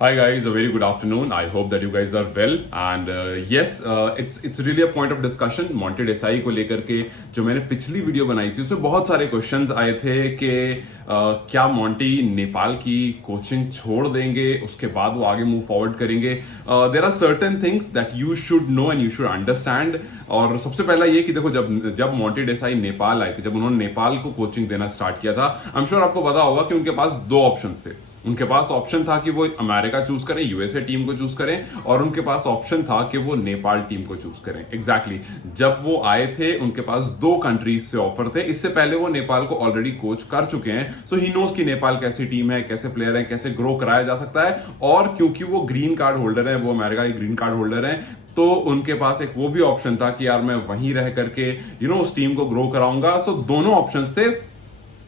Hi guys, a very good afternoon. I hope that you guys are well. And yes, it's really a point of discussion. Monty Desai को लेकर के जो मैंने पिछली video बनाई थी उसमें बहुत सारे क्वेश्चंस आए थे कि क्या मॉन्टी नेपाल की कोचिंग छोड़ देंगे, उसके बाद वो आगे मूव फॉरवर्ड करेंगे. There are certain things that you should know and you should understand. और सबसे पहला ये कि देखो, जब मॉन्टे डेसाई नेपाल आए थे, जब उन्होंने नेपाल को कोचिंग देना स्टार्ट किया था, आई एम श्योर आपको पता होगा कि उनके पास दो ऑप्शन थे. उनके पास ऑप्शन था कि वो अमेरिका चूज करें, यूएसए टीम को चूज करें, और उनके पास ऑप्शन था कि वो नेपाल टीम को चूज करें. एग्जैक्टली जब वो आए थे उनके पास दो कंट्रीज से ऑफर थे. इससे पहले वो नेपाल को ऑलरेडी कोच कर चुके हैं. सो ही नोज कि नेपाल कैसी टीम है, कैसे प्लेयर है, कैसे ग्रो कराया जा सकता है. और क्योंकि वो ग्रीन कार्ड होल्डर है, वो अमेरिका के ग्रीन कार्ड होल्डर है, तो उनके पास एक वो भी ऑप्शन था कि यार मैं वहीं रह करके उस टीम को ग्रो कराऊंगा. सो दोनों ऑप्शंस थे,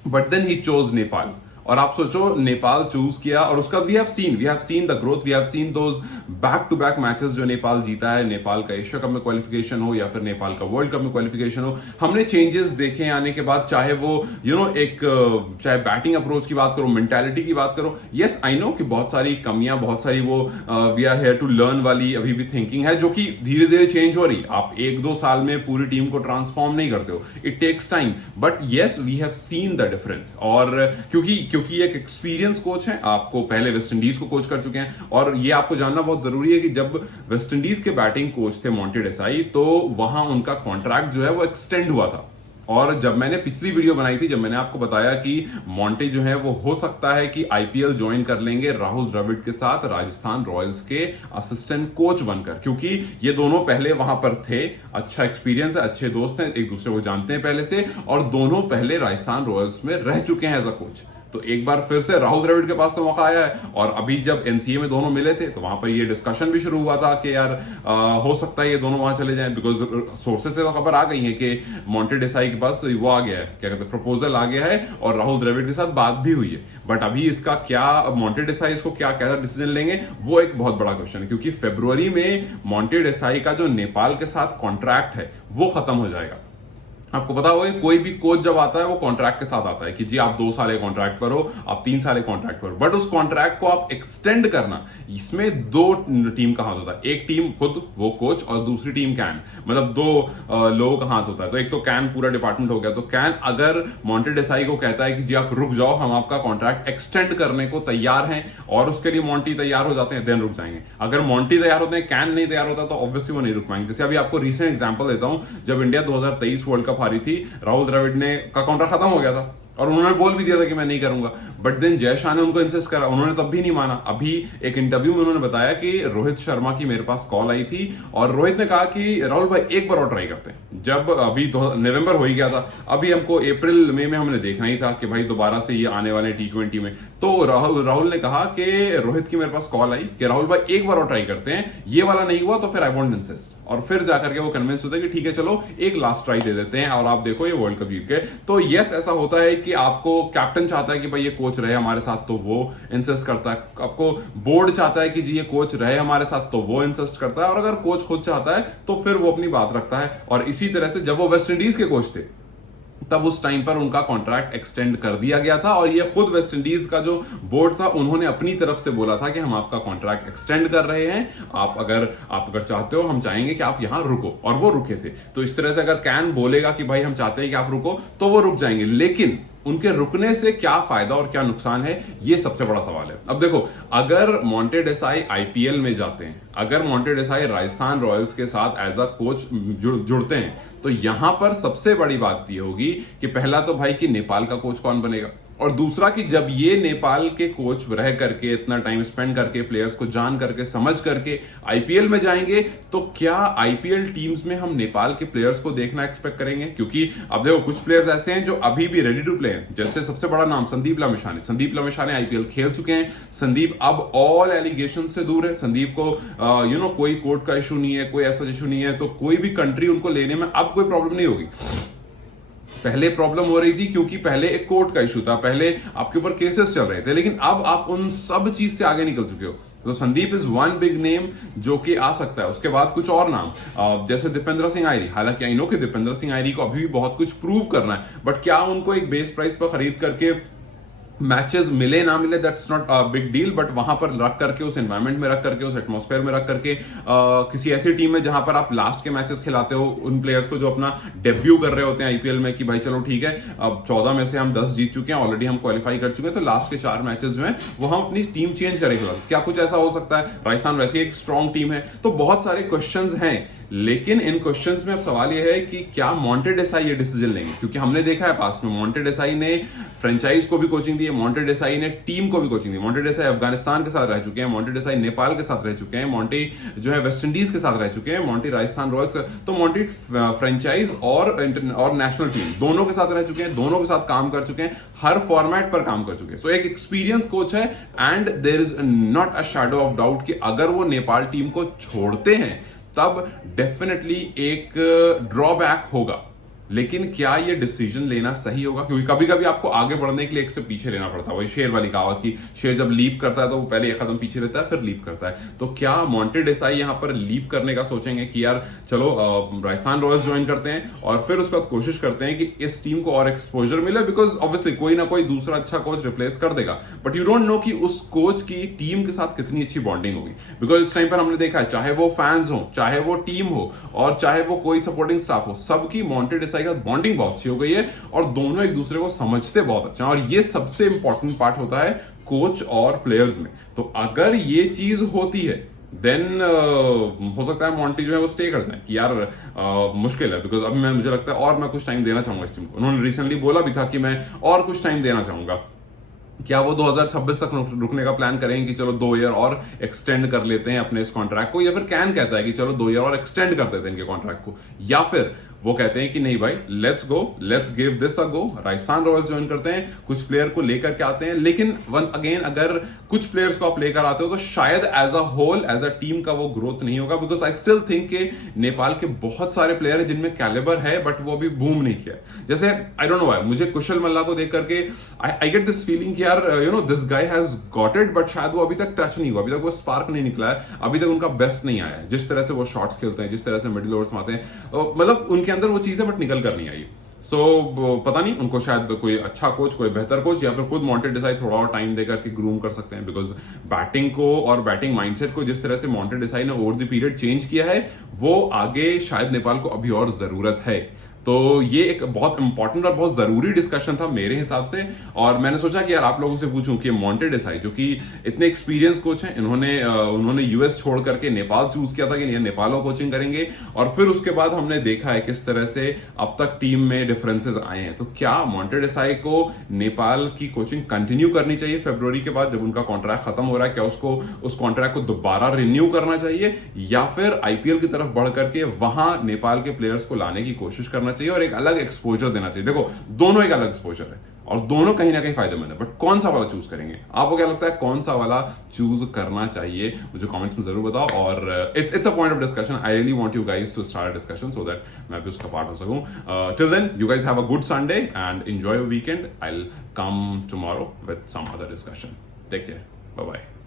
but then he chose Nepal. और आप सोचो, नेपाल चूज किया और उसका we have seen the growth, we have seen those back to back matches जो नेपाल जीता है. नेपाल का एशिया कप में क्वालिफिकेशन हो या फिर नेपाल का वर्ल्ड कप में क्वालिफिकेशन हो, हमने चेंजेस देखे आने के बाद. चाहे वो चाहे बैटिंग अप्रोच की बात करो, मेंटालिटी की बात करो. यस, आई नो कि बहुत सारी कमियां, बहुत सारी वो we are here to learn वाली अभी भी थिंकिंग है, जो कि धीरे धीरे चेंज हो रही. आप 1-2 साल में पूरी टीम को ट्रांसफॉर्म नहीं करते हो, it takes time. But yes, we have seen the difference. और क्योंकि एक एक्सपीरियंस कोच है, आपको पहले वेस्ट इंडीज को कोच कर चुके हैं. और ये आपको जानना बहुत जरूरी है कि जब वेस्ट इंडीज के बैटिंग कोच थे मॉन्टे डेसाई, तो वहां उनका कॉन्ट्रैक्ट जो है वो एक्सटेंड हुआ था. और जब मैंने पिछली वीडियो बनाई थी, जब मैंने आपको बताया कि मॉन्टे जो है वो हो सकता है कि आईपीएल ज्वाइन कर लेंगे राहुल द्रविड़ के साथ, राजस्थान रॉयल्स के असिस्टेंट कोच बनकर, क्योंकि ये दोनों पहले वहां पर थे. अच्छा एक्सपीरियंस है, अच्छे दोस्त हैं, एक दूसरे को जानते हैं पहले से, और दोनों पहले राजस्थान रॉयल्स में रह चुके हैं एज अ कोच. तो एक बार फिर से राहुल द्रविड़ के पास तो मौका आया है. और अभी जब एनसीए में दोनों मिले थे तो वहां पर ये डिस्कशन भी शुरू हुआ था कि यार हो सकता है ये दोनों वहां चले जाएं, बिकॉज सोर्सेज से तो खबर आ गई है कि मॉन्टे डेसाई के पास वो आ गया है, क्या कहते हैं, प्रपोजल आ गया है, और राहुल द्रविड़ के साथ बात भी हुई है. बट अभी इसका क्या, मॉन्टे डेसाई इसको क्या कैसा डिसीजन लेंगे, वो एक बहुत बड़ा क्वेश्चन है. क्योंकि फरवरी में मॉन्टे डेसाई का जो नेपाल के साथ कॉन्ट्रैक्ट है वो खत्म हो जाएगा. आपको पता होगा कोई भी कोच जब आता है वो कॉन्ट्रैक्ट के साथ आता है कि जी आप 2 साल कॉन्ट्रैक्ट पर हो, आप 3 साल कॉन्ट्रैक्ट पर हो. बट उस कॉन्ट्रैक्ट को आप एक्सटेंड करना, इसमें दो टीम का हाथ होता है. एक टीम खुद वो कोच और दूसरी टीम कैन, मतलब दो लोगों का हाथ होता है. तो एक तो कैन पूरा डिपार्टमेंट हो गया. तो कैन अगर मॉन्टे डेसाई को कहता है कि जी आप रुक जाओ, हम आपका कॉन्ट्रैक्ट एक्सटेंड करने को तैयार हैं, और उसके लिए मॉन्टी तैयार हो जाते हैं, देन रुक जाएंगे. अगर मॉन्टी तैयार होते हैं, कैन नहीं तैयार होता, तो ऑब्वियसली वो नहीं रुक पाएंगे. जैसे अभी आपको रिसेंट एग्जांपल देता हूं, जब इंडिया 2023 वर्ल्ड कप हारी थी, राहुल द्रविड़ ने का कॉन्ट्रैक्ट खत्म हो गया था और उन्होंने बोल भी दिया था कि मैं नहीं करूंगा. बट देन जय शाह ने उनको इंसिस्ट करा, उन्होंने तब भी नहीं माना. अभी एक इंटरव्यू में उन्होंने बताया कि रोहित शर्मा की मेरे पास कॉल आई थी और रोहित ने कहा कि राहुल भाई एक बार और ट्राई करते हैं. जब अभी नवंबर हो ही गया था, अभी हमको अप्रैल मई में हमने देखना ही था कि भाई दोबारा से ये आने वाले T20 में. तो राहुल ने कहा कि रोहित की मेरे पास कॉल आई कि राहुल भाई एक बार और ट्राई करते हैं, ये वाला नहीं हुआ तो फिर आई वोंट इंसिस्ट. और फिर जाकर के वो कन्विंस होते हैं कि ठीक है चलो एक लास्ट ट्राई दे देते हैं और आप देखो ये वर्ल्ड कप जीत गए. तो यस, ऐसा होता है कि आपको कैप्टन चाहता है कि भाई ये कोच रहे हमारे साथ, तो वो इंसिस्ट करता है. आपको बोर्ड चाहता है कि जी ये कोच रहे हमारे साथ, तो वो इंसिस्ट करता है. और अगर कोच खुद चाहता है तो फिर वो अपनी बात रखता है. और इसी तरह से जब वो वेस्ट इंडीज के कोच थे, तब उस टाइम पर उनका कॉन्ट्रैक्ट एक्सटेंड कर दिया गया था. और ये खुद वेस्ट इंडीज का जो बोर्ड था, उन्होंने अपनी तरफ से बोला था कि हम आपका कॉन्ट्रैक्ट एक्सटेंड कर रहे हैं, आप अगर चाहते हो, हम चाहेंगे कि आप यहां रुको. और वो रुके थे. तो इस तरह से अगर कैन बोलेगा कि भाई हम चाहते हैं कि आप रुको, तो वो रुक जाएंगे. लेकिन उनके रुकने से क्या फायदा और क्या नुकसान है, ये सबसे बड़ा सवाल है. अब देखो, अगर मॉन्टे डेसाई आईपीएल में जाते हैं, अगर मॉन्टे डेसाई राजस्थान रॉयल्स के साथ एज अ कोच जुड़ते हैं, तो यहां पर सबसे बड़ी बात ये होगी कि पहला तो भाई कि नेपाल का कोच कौन बनेगा, और दूसरा कि जब ये नेपाल के कोच रह करके, इतना टाइम स्पेंड करके, प्लेयर्स को जान करके, समझ करके आईपीएल में जाएंगे, तो क्या आईपीएल टीम्स में हम नेपाल के प्लेयर्स को देखना एक्सपेक्ट करेंगे. क्योंकि अब देखो, कुछ प्लेयर्स ऐसे हैं जो अभी भी रेडी टू प्ले हैं. जैसे सबसे बड़ा नाम संदीप लमिशाने आईपीएल खेल चुके हैं. संदीप अब ऑल एलिगेशन से दूर है. संदीप को कोई कोर्ट का इशू नहीं है, कोई ऐसा इशू नहीं है, तो कोई भी कंट्री उनको लेने में अब कोई प्रॉब्लम नहीं होगी. पहले प्रॉब्लम हो रही थी क्योंकि पहले एक कोर्ट का इशू था, पहले आपके ऊपर केसेस चल रहे थे. लेकिन अब आप उन सब चीज से आगे निकल चुके हो. तो Sandeep is one big name जो कि आ सकता है. उसके बाद कुछ और नाम जैसे दीपेंद्र सिंह आयरी. हालांकि आई नो कि दीपेंद्र सिंह आयरी को अभी भी बहुत कुछ प्रूव करना है, बट क्या उनको एक बेस प्राइस पर खरीद करके मैचेस मिले ना मिले that's not a big deal, but वहां पर रख करके, उस एनवायरमेंट में रख करके, उस एटमॉस्फेयर में रख करके, किसी ऐसी टीम में जहां पर आप लास्ट के मैचेस खिलाते हो उन प्लेयर्स को जो अपना डेब्यू कर रहे होते हैं आईपीएल में, कि भाई चलो ठीक है, अब 14 में से हम 10 जीत चुके हैं, ऑलरेडी हम क्वालिफाई कर चुके हैं, तो लास्ट के 4 मैचेस जो है वो हम अपनी टीम चेंज करेंगे। क्या कुछ ऐसा हो सकता है? राजस्थान वैसे एक स्ट्रॉन्ग टीम है। तो बहुत सारे क्वेश्चंस हैं, लेकिन इन क्वेश्चंस में अब सवाल यह है कि क्या मॉन्टे देसाई ये डिसीजन लेंगे, क्योंकि हमने देखा है पास्ट में मॉन्टे देसाई ने फ्रेंचाइज को भी कोचिंग दी है, मॉन्टे देसाई ने टीम को भी कोचिंग दी। मॉन्टे देसाई अफगानिस्तान के साथ रह चुके हैं, मॉन्टे देसाई नेपाल के साथ रह चुके हैं, मॉन्टे जो है वेस्ट इंडीज के साथ रह चुके हैं, मॉन्टे राजस्थान रॉयल्स, तो मॉन्टे फ्रेंचाइज और नेशनल टीम दोनों के साथ रह चुके हैं, दोनों के साथ काम कर चुके हैं, हर फॉर्मेट पर काम कर चुके हैं। सो एक एक्सपीरियंस कोच है, and there is not a shadow of doubt कि अगर वो नेपाल टीम को छोड़ते हैं तब डेफिनेटली एक ड्रॉबैक होगा। लेकिन क्या ये डिसीजन लेना सही होगा? क्योंकि कभी कभी आपको आगे बढ़ने के लिए एक से पीछे लेना पड़ता है। वही शेर वाली कहावत की, शेर जब लीप करता है तो वो पहले एक कदम पीछे रहता है, फिर लीप करता है। तो क्या मॉन्टे देसाई यहां पर लीप करने का सोचेंगे कि यार चलो राजस्थान रॉयल्स ज्वाइन करते हैं और फिर उसके बाद कोशिश करते हैं कि इस टीम को और एक्सपोजर मिले, बिकॉज ऑब्वियसली कोई ना कोई दूसरा अच्छा कोच रिप्लेस कर देगा, बट यू डोंट नो कि उस कोच की टीम के साथ कितनी अच्छी बॉन्डिंग होगी। बिकॉज इस टाइम पर हमने देखा है, चाहे वो फैंस हो, चाहे वो टीम हो, और चाहे वो कोई सपोर्टिंग स्टाफ हो, सबकी मॉन्टे देसाई का बॉन्डिंग बहुत अच्छी हो गई है और दोनों एक दूसरे को समझते बहुत अच्छा है। और ये सबसे इंपॉर्टेंट पार्ट होता है कोच और प्लेयर्स में। तो अगर ये चीज होती है देन हो सकता है मॉन्टी जो है वो स्टे कर जाए कि यार मुश्किल है, बिकॉज अभी मुझे लगता है और मैं कुछ टाइम देना चाहूंगा इस टीम को। उन्होंने रिसेंटली बोला भी था कि मैं और कुछ टाइम देना चाहूंगा। क्या वो 2026 तक रुकने का प्लान करेंगे कि चलो 2 ईयर और एक्सटेंड कर लेते हैं अपने इस कॉन्ट्रैक्ट को, या फिर कैन कहता है कि चलो 2 ईयर और एक्सटेंड कर देते हैं इनके कॉन्ट्रैक्ट को, या फिर वो कहते हैं कि नहीं भाई let's go, let's give this a go, Rajasthan Royals join करते हैं, कुछ प्लेयर को लेकर के आते हैं। लेकिन वन अगेन अगर कुछ प्लेयर्स को आप लेकर आते हो तो शायद as a whole, as a team का वो ग्रोथ नहीं होगा, बिकॉज आई स्टिल थिंक कि नेपाल के बहुत सारे प्लेयर हैं जिनमें कैलिबर है बट वो अभी बूम नहीं किया। जैसे आई डोंट नो व्हाई मुझे कुशल मल्ला को देख करके आई गेट दिस फीलिंग कि यार you know this guy has got it, but शायद वो अभी तक टच नहीं हुआ, अभी तक वो स्पार्क नहीं निकला है, अभी तक उनका बेस्ट नहीं आया है। जिस तरह से वो शॉट्स खेलते हैं, जिस तरह से मिडिल ओवर्स में आते हैं, मतलब उनके अंदर वो चीज है बट निकल कर नहीं आई। पता नहीं, उनको शायद कोई अच्छा कोच, कोई बेहतर कोच, या फिर खुद मॉन्टे देसाई थोड़ा और टाइम देकर के ग्रूम कर सकते हैं। बिकॉज बैटिंग को और बैटिंग माइंडसेट को जिस तरह से मॉन्टे देसाई ने ओवर द पीरियड चेंज किया है, वो आगे शायद नेपाल को अभी और जरूरत है। तो ये एक बहुत इंपॉर्टेंट और बहुत जरूरी डिस्कशन था मेरे हिसाब से, और मैंने सोचा कि यार आप लोगों से पूछूं कि मॉन्टे देसाई जो कि इतने एक्सपीरियंस कोच हैं, उन्होंने यूएस छोड़ करके नेपाल चूज किया था कि नेपाल को कोचिंग करेंगे, और फिर उसके बाद हमने देखा है किस तरह से अब तक टीम में डिफरेंसेस आए हैं। तो क्या मॉन्टे देसाई को नेपाल की कोचिंग कंटिन्यू करनी चाहिए फरवरी के बाद जब उनका कॉन्ट्रैक्ट खत्म हो रहा है? क्या उसको उस कॉन्ट्रैक्ट को दोबारा रिन्यू करना चाहिए, या फिर आईपीएल की तरफ बढ़ करके वहां नेपाल के प्लेयर्स को लाने की कोशिश करना चाहिए और एक अलग एक्सपोजर देना चाहिए? देखो दोनों एक अलग एक्सपोजर है और दोनों कहीं ना कहीं फायदेमंद है, बट कौन सा वाला चूज करेंगे? आपको क्या लगता है कौन सा वाला चूज करना चाहिए? मुझे कमेंट्स में जरूर बताओ। और it's a point of discussion, I really want you guys to start discussion so that मैं भी उसका पार्ट हो सकूं। Till then you guys have a good Sunday and enjoy your weekend. I will come tomorrow with some other discussion. Take care, bye bye.